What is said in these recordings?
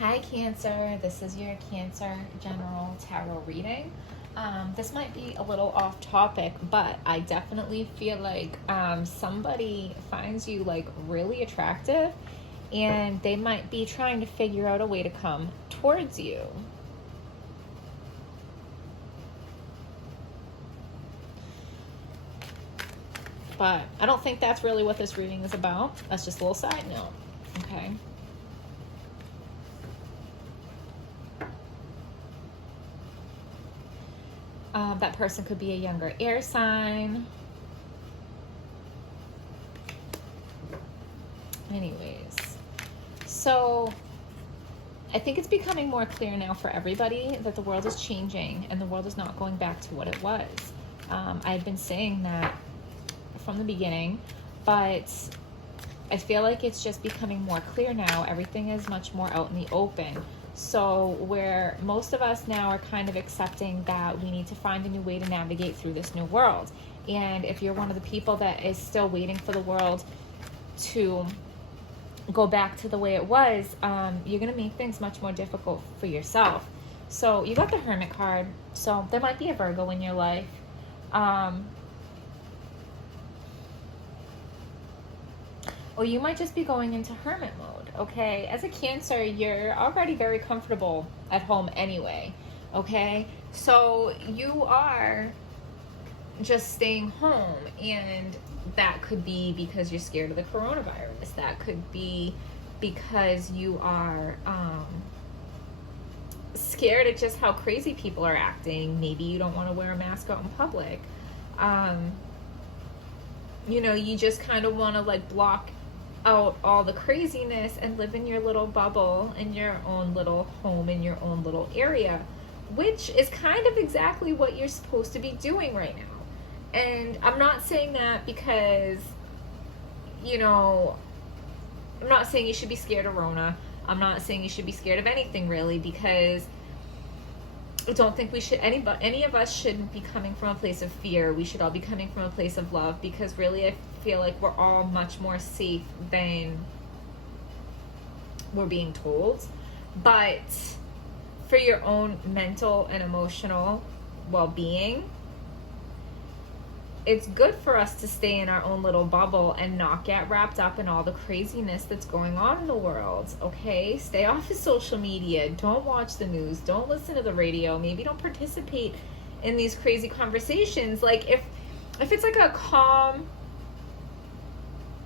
Hi Cancer, this is your Cancer General Tarot reading. This might be a little off topic, but I definitely feel like somebody finds you like really attractive and they might be trying to figure out a way to come towards you. But I don't think that's really what this reading is about. That's just a little side note, okay? That person could be a younger air sign. Anyways, so I think it's becoming more clear now for everybody that the world is changing and the world is not going back to what it was. I've been saying that from the beginning, but I feel like it's just becoming more clear now. Everything is much more out in the open. So where most of us now are kind of accepting that we need to find a new way to navigate through this new world. And if you're one of the people that is still waiting for the world to go back to the way it was, you're going to make things much more difficult for yourself. So you got the Hermit card. So there might be a Virgo in your life. Or you might just be going into hermit mode, okay? As a Cancer, you're already very comfortable at home anyway, okay? So you are just staying home, and that could be because you're scared of the coronavirus. That could be because you are scared at just how crazy people are acting. Maybe you don't want to wear a mask out in public. You know, you just kind of want to like block out all the craziness and live in your little bubble, in your own little home, in your own little area, which is kind of exactly what you're supposed to be doing right now. And I'm not saying that because, you know, I'm not saying you should be scared of Rona. I'm not saying you should be scared of anything really, because I don't think we should, any of us shouldn't be coming from a place of fear. We should all be coming from a place of love, because really I feel like we're all much more safe than we're being told. But for your own mental and emotional well-being, it's good for us to stay in our own little bubble and not get wrapped up in all the craziness that's going on in the world, okay? Stay off of social media. Don't watch the news. Don't listen to the radio. Maybe don't participate in these crazy conversations. Like, if it's like a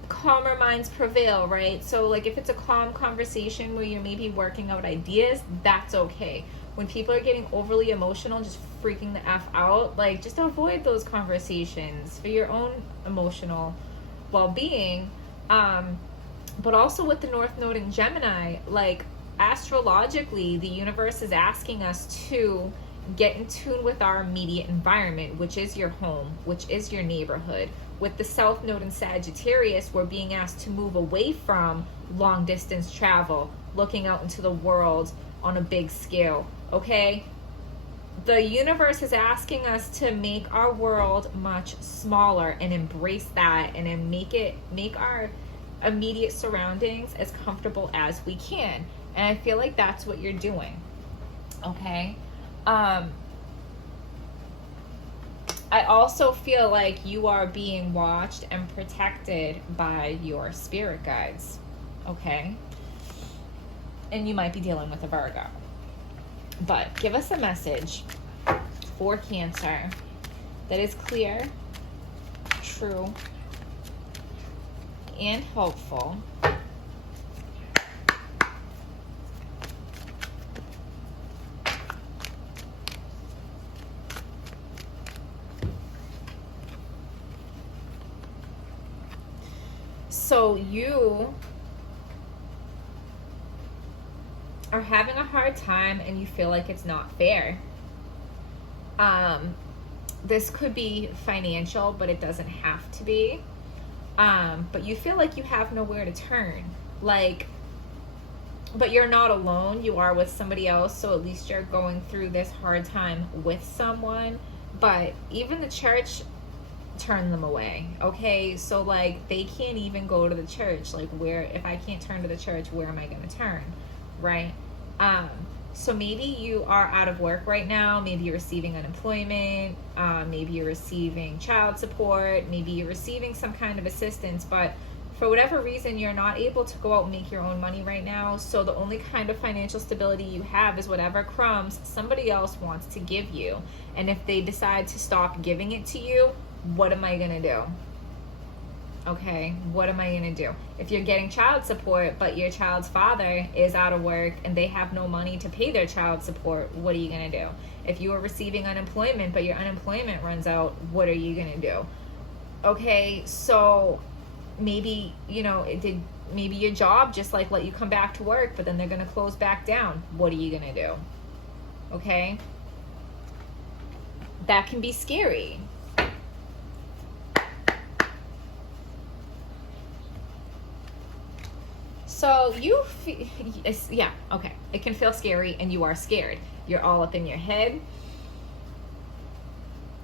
calmer minds prevail, right? So, like, if it's a calm conversation where you're maybe working out ideas, that's okay. When people are getting overly emotional, just freaking the F out, like, just avoid those conversations for your own emotional well-being. But also with the North Node in Gemini, like, astrologically, the universe is asking us to get in tune with our immediate environment, which is your home, which is your neighborhood. With the South Node in Sagittarius, we're being asked to move away from long distance travel, looking out into the world on a big scale, okay? The universe is asking us to make our world much smaller and embrace that, and then make our immediate surroundings as comfortable as we can. And I feel like that's what you're doing, okay? I also feel like you are being watched and protected by your spirit guides, okay? And you might be dealing with a Virgo. But give us a message for Cancer that is clear, true, and hopeful. So you are having a hard time and you feel like it's not fair. This could be financial, but it doesn't have to be. But you feel like you have nowhere to turn. Like, but you're not alone. You are with somebody else, so at least you're going through this hard time with someone. But even the church turned them away, okay? So, like, they can't even go to the church. Like, where, if I can't turn to the church, where am I going to turn, right? So maybe you are out of work right now. Maybe you're receiving unemployment. Maybe you're receiving child support. Maybe you're receiving some kind of assistance. But for whatever reason, you're not able to go out and make your own money right now. So the only kind of financial stability you have is whatever crumbs somebody else wants to give you. And if they decide to stop giving it to you, what am I going to do? Okay, what am I going to do? If you're getting child support, but your child's father is out of work and they have no money to pay their child support, what are you going to do? If you are receiving unemployment, but your unemployment runs out, what are you going to do? Okay, so maybe, maybe your job just like let you come back to work, but then they're going to close back down. What are you going to do? Okay? That can be scary. So it can feel scary and you are scared. You're all up in your head.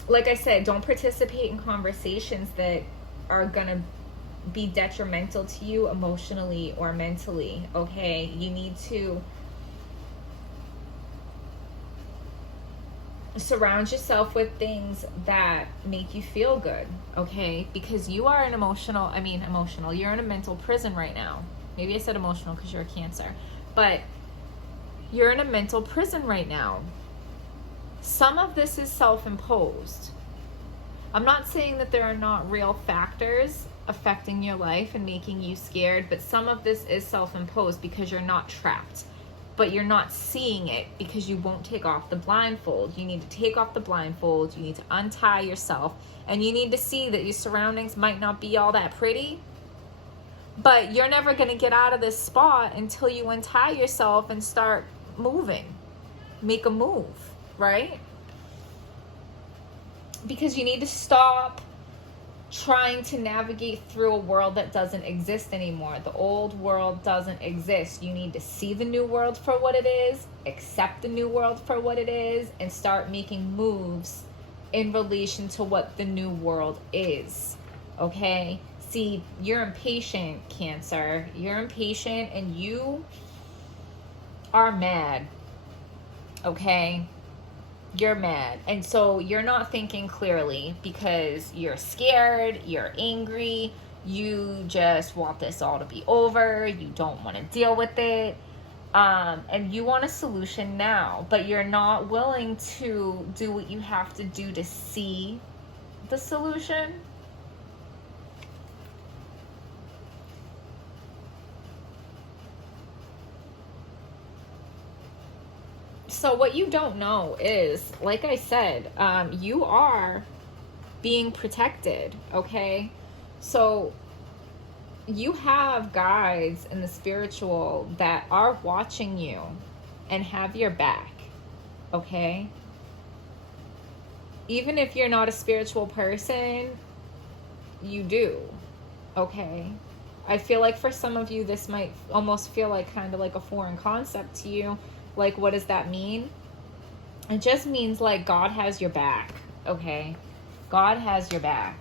Like I said, don't participate in conversations that are going to be detrimental to you emotionally or mentally, okay? You need to surround yourself with things that make you feel good, okay? Because you are emotional. You're in a mental prison right now. Maybe I said emotional because you're a Cancer. But you're in a mental prison right now. Some of this is self-imposed. I'm not saying that there are not real factors affecting your life and making you scared, but some of this is self-imposed because you're not trapped. But you're not seeing it because you won't take off the blindfold. You need to take off the blindfold. You need to untie yourself. And you need to see that your surroundings might not be all that pretty. But you're never going to get out of this spot until you untie yourself and start moving. Make a move, right? Because you need to stop trying to navigate through a world that doesn't exist anymore. The old world doesn't exist. You need to see the new world for what it is, accept the new world for what it is, and start making moves in relation to what the new world is, okay? See, you're impatient, Cancer. You're impatient and you are mad, okay? You're mad. And so you're not thinking clearly because you're scared, you're angry, you just want this all to be over, you don't want to deal with it, and you want a solution now, but you're not willing to do what you have to do to see the solution. So what you don't know is, like I said, you are being protected, okay? So you have guides in the spiritual that are watching you and have your back, okay? Even if you're not a spiritual person, you do, okay? I feel like for some of you, this might almost feel like kind of like a foreign concept to you. Like, what does that mean? It just means like God has your back, okay? God has your back.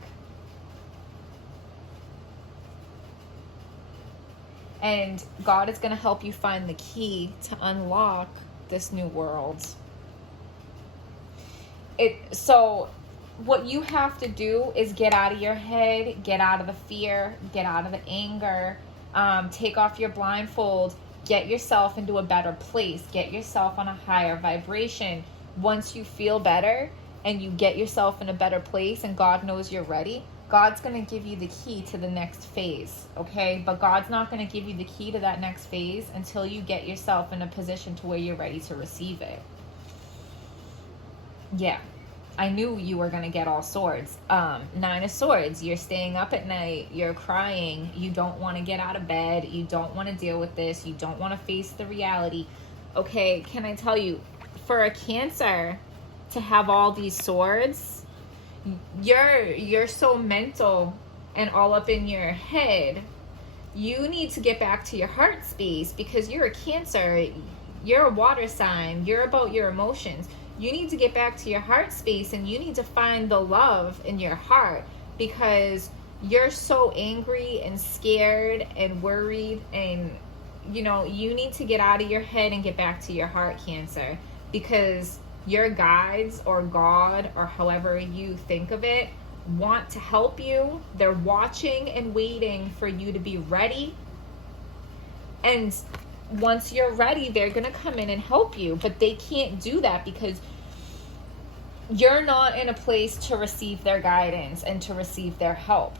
And God is going to help you find the key to unlock this new world. So what you have to do is get out of your head, get out of the fear, get out of the anger, take off your blindfold, get yourself into a better place, get yourself on a higher vibration. Once you feel better and you get yourself in a better place and God knows you're ready, God's going to give you the key to the next phase, okay? But God's not going to give you the key to that next phase until you get yourself in a position to where you're ready to receive it. Yeah. I knew you were going to get all swords. 9 of Swords, you're staying up at night, you're crying, you don't want to get out of bed, you don't want to deal with this, you don't want to face the reality. Okay, can I tell you, for a Cancer to have all these swords, you're so mental and all up in your head. You need to get back to your heart space because you're a Cancer, you're a water sign, you're about your emotions. You need to get back to your heart space and you need to find the love in your heart because you're so angry and scared and worried and you know, you need to get out of your head and get back to your heart, Cancer, because your guides or God or however you think of it want to help you. They're watching and waiting for you to be ready. And once you're ready, they're going to come in and help you. But they can't do that because you're not in a place to receive their guidance and to receive their help.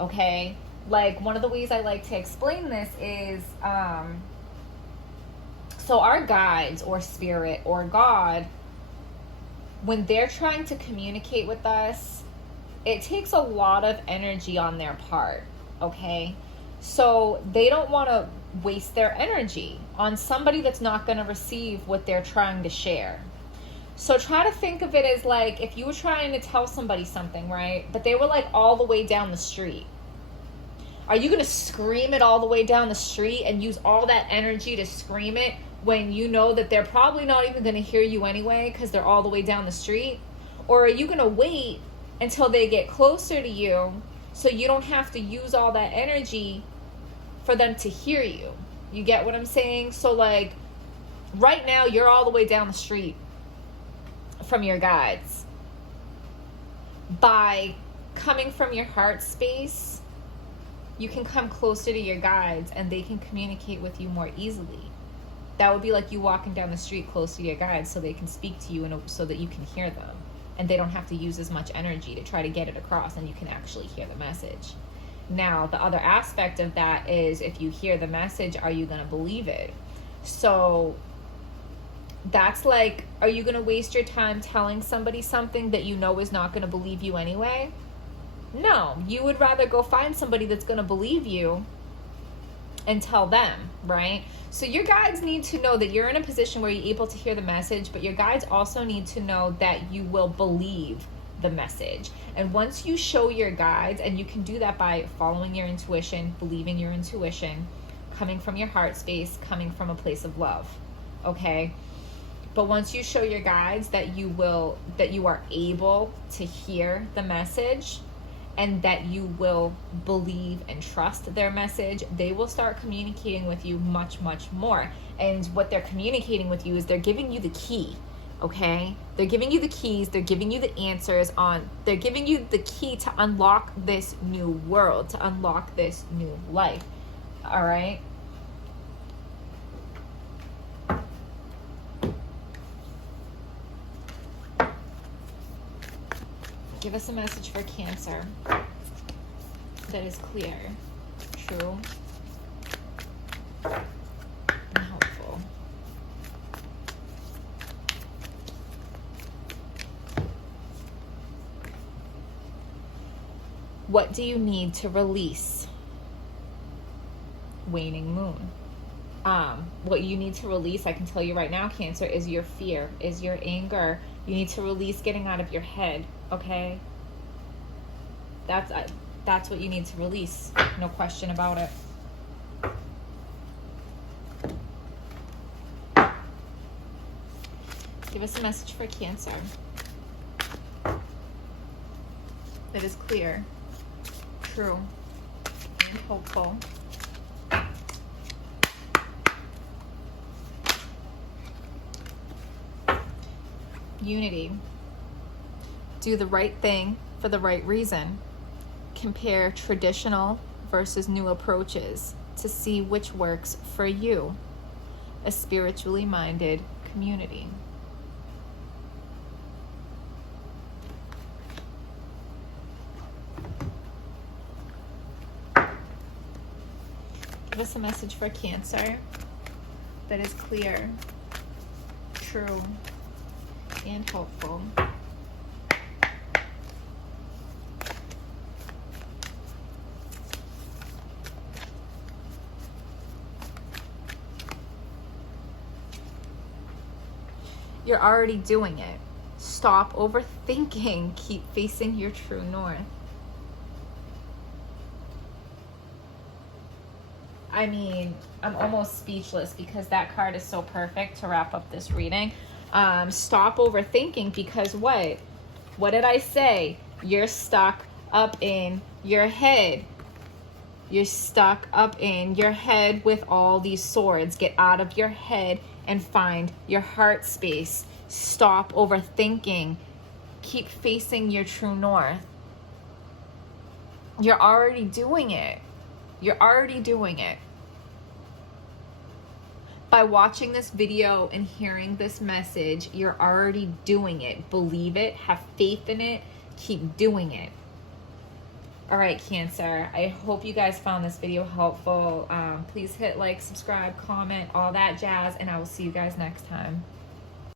Okay? Like, one of the ways I like to explain this is, so our guides or spirit or God, when they're trying to communicate with us, it takes a lot of energy on their part, okay? So they don't want to waste their energy on somebody that's not going to receive what they're trying to share. So try to think of it as like if you were trying to tell somebody something, right? But they were like all the way down the street. Are you going to scream it all the way down the street and use all that energy to scream it when you know that they're probably not even going to hear you anyway because they're all the way down the street? Or are you going to wait until they get closer to you so you don't have to use all that energy for them to hear you? You get what I'm saying? So like right now you're all the way down the street from your guides. By coming from your heart space, you can come closer to your guides and they can communicate with you more easily. That would be like you walking down the street close to your guides so they can speak to you so that you can hear them. And they don't have to use as much energy to try to get it across, and you can actually hear the message. Now, the other aspect of that is if you hear the message, are you going to believe it? So that's like, are you going to waste your time telling somebody something that you know is not going to believe you anyway? No, you would rather go find somebody that's going to believe you and tell them, right? So your guides need to know that you're in a position where you're able to hear the message, but your guides also need to know that you will believe the message. And once you show your guides, and you can do that by following your intuition, believing your intuition, coming from your heart space, coming from a place of love, okay? But once you show your guides that you are able to hear the message, and that you will believe and trust their message, they will start communicating with you much, much more. And what they're communicating with you is they're giving you the key, okay? They're giving you the keys, they're giving you the answers they're giving you the key to unlock this new world, to unlock this new life, all right? Give us a message for Cancer that is clear, true, and helpful. What do you need to release? Waning moon. What you need to release, I can tell you right now, Cancer, is your fear, is your anger. You need to release getting out of your head, okay? That's what you need to release. No question about it. Give us a message for Cancer that is clear, true, and hopeful. Unity. Do the right thing for the right reason. Compare traditional versus new approaches to see which works for you. A spiritually minded community. Give us a message for Cancer that is clear, true, and hopeful. You're already doing it. Stop overthinking. Keep facing your true north. I mean, I'm almost speechless because that card is so perfect to wrap up this reading. Stop overthinking, because what? What did I say? You're stuck up in your head. You're stuck up in your head with all these swords. Get out of your head and find your heart space. Stop overthinking. Keep facing your true north. You're already doing it. You're already doing it. By watching this video and hearing this message, you're already doing it. Believe it. Have faith in it. Keep doing it. All right, Cancer, I hope you guys found this video helpful. Please hit like, subscribe, comment, all that jazz, and I will see you guys next time.